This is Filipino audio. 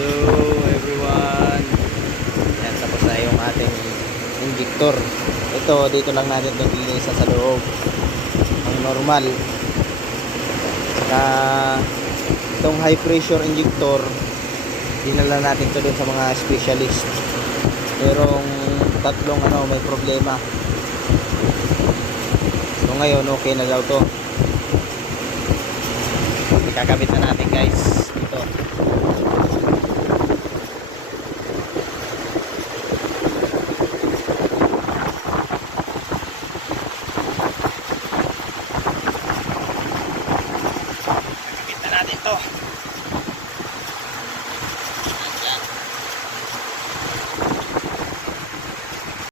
Hello everyone. Yan, tapos na yung ating injector. Ito, dito lang natin itong linisan sa loob. Ang normal. Saka itong high pressure injector, dinala natin ito dun sa mga specialist. Merong tatlong may problema. So ngayon, okay na daw to. Ikakabit na natin guys. Ito.